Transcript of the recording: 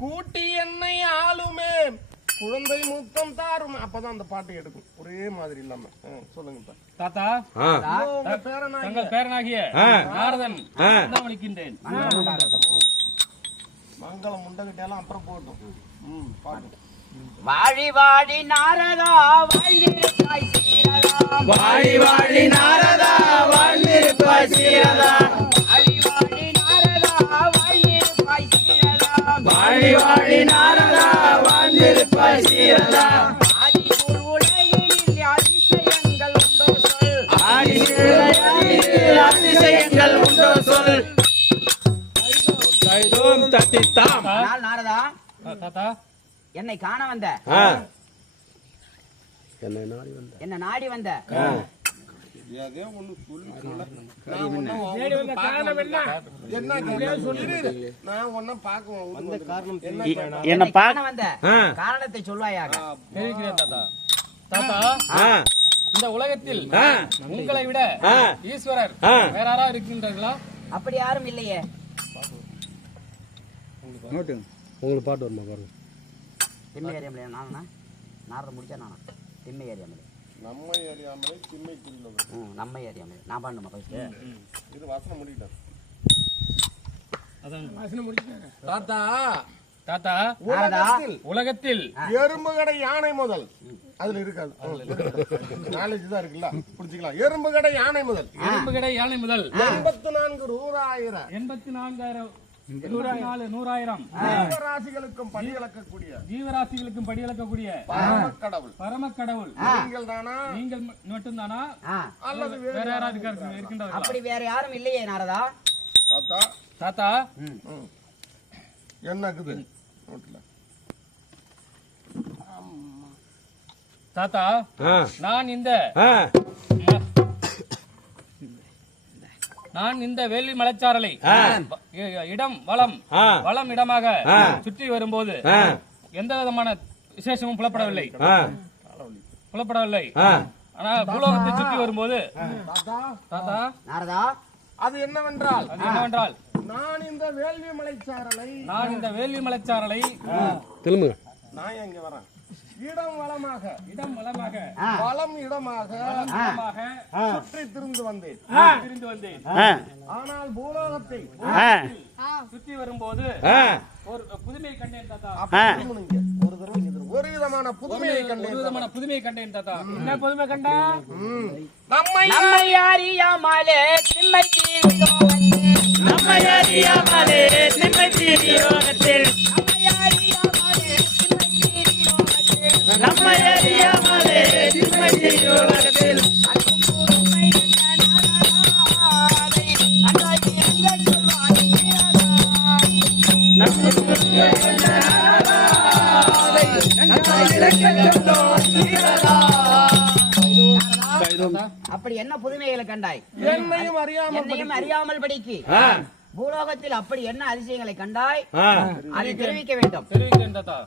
கூட்டி என்னை ஆளுமே குழந்தை முத்தம் தாரும். அப்பதான் அந்த பாட்டு எடுக்கும் ஒரே மாதிரி இல்லாம. சொல்லுங்க தாத்தா. பேரனாகிய நாரதன் வணிக்கின்றேன். மங்களம் முண்டகிட்டெல்லாம் அப்புறம் போட்டும். பாட்டு. வாழி வாழி நாரதா வாழ்ந்திருப்பாய் சீரதா, வாழி வாழி நாரதா வாழ்ந்திருப்பாய் சீரதா, வாழி வாழி நாரதா வாழ்ந்திருப்பாய் சீரதா, வாழி வாழி நாரதா வாழ்ந்திருப்பாய் சீரதா. ஆதிசூழ் உலகில் அதிசயங்கள் உண்டோ சொல், அதிசயங்கள் உண்டோ சொல். தட்டித்தாம் நாரதா தாத்தா என்னை காண வந்த, என்ன நாடி வந்த என்ன காண வந்த காரணத்தை சொல்வாயாக. தாத்தா, இந்த உலகத்தில் உங்களை விட ஈஸ்வரர் வேற யாரா இருக்கின்றார்களா? அப்படி யாரும் இல்லையே. உங்களுக்கு பாட்டு வருமா பாருங்க. திண்மை அறியாமலே நானா நாரத முடிச்சா நானா திண்மை அறியாமலே நம்மை அறியாமலே திண்மை குறியில் நம்மை அறியாமலே நான் பாடணுமா ஃபர்ஸ்ட்? இது வாசனை முடிக்கிட்டேன். தாத்தா தாத்தா உலகத்தில் எறும்பு கடை யானை முதல் அதுல இருக்காது. நாலேஜ் தான் இருக்குல்ல, புரிஞ்சுக்கலாம். எறும்பு கடை யானை முதல் 84 ரூபாயிரம் 84,000 ஜீவராசிகளுக்கும் படியளக்கக்கூடிய பரமக்கடவுள் நீங்கள் தானா? நீங்கள் மட்டும்தானா அல்லது வேற யாராவது இருக்கின்றார்களா? அப்படி வேற யாரும் இல்லையே நாரதா. தாத்தா தாத்தா என்னக்குது தாத்தா, நான் இந்த வேள்வி மலைச்சாரலை இடம் வளம் இடமாக சுற்றி வரும்போது எந்த விதமான விசேஷமும் புலப்படவில்லை. ஆனா பூலோகத்தை சுற்றி வரும்போது தாத்தா நாரதா அது என்னவென்றால் நான் இந்த வேள்வி மலைச்சாரலை நான் எங்க வரேன் இடம் வளமாக வளம் இடமாக சுற்றி திரிந்து வந்தேன். ஆனால் பூலோகத்தை சுற்றி வரும்போது ஒரு புதுமையை கண்டேன் தாத்தா. ஒரு விதமான புதுமையை கண்டேன் தாத்தா. என்ன புதுமை கண்டா? நம்மை அறியாமலே திண்மை தீரோகத்தில், நம்மை அறியாமலே திண்மை தீரோகத்தில், நம்மை அறியாமலே திண்மை தீரோகத்தில் அப்படி என்ன புதுமைகளை கண்டாய்? என்னையும் அறியாமல் படிக்கு பூலோகத்தில் அப்படி என்ன அதிசயங்களை கண்டாய் அதை தெரிவிக்க வேண்டும். தெரிவிக்கிறேன் தாத்தா.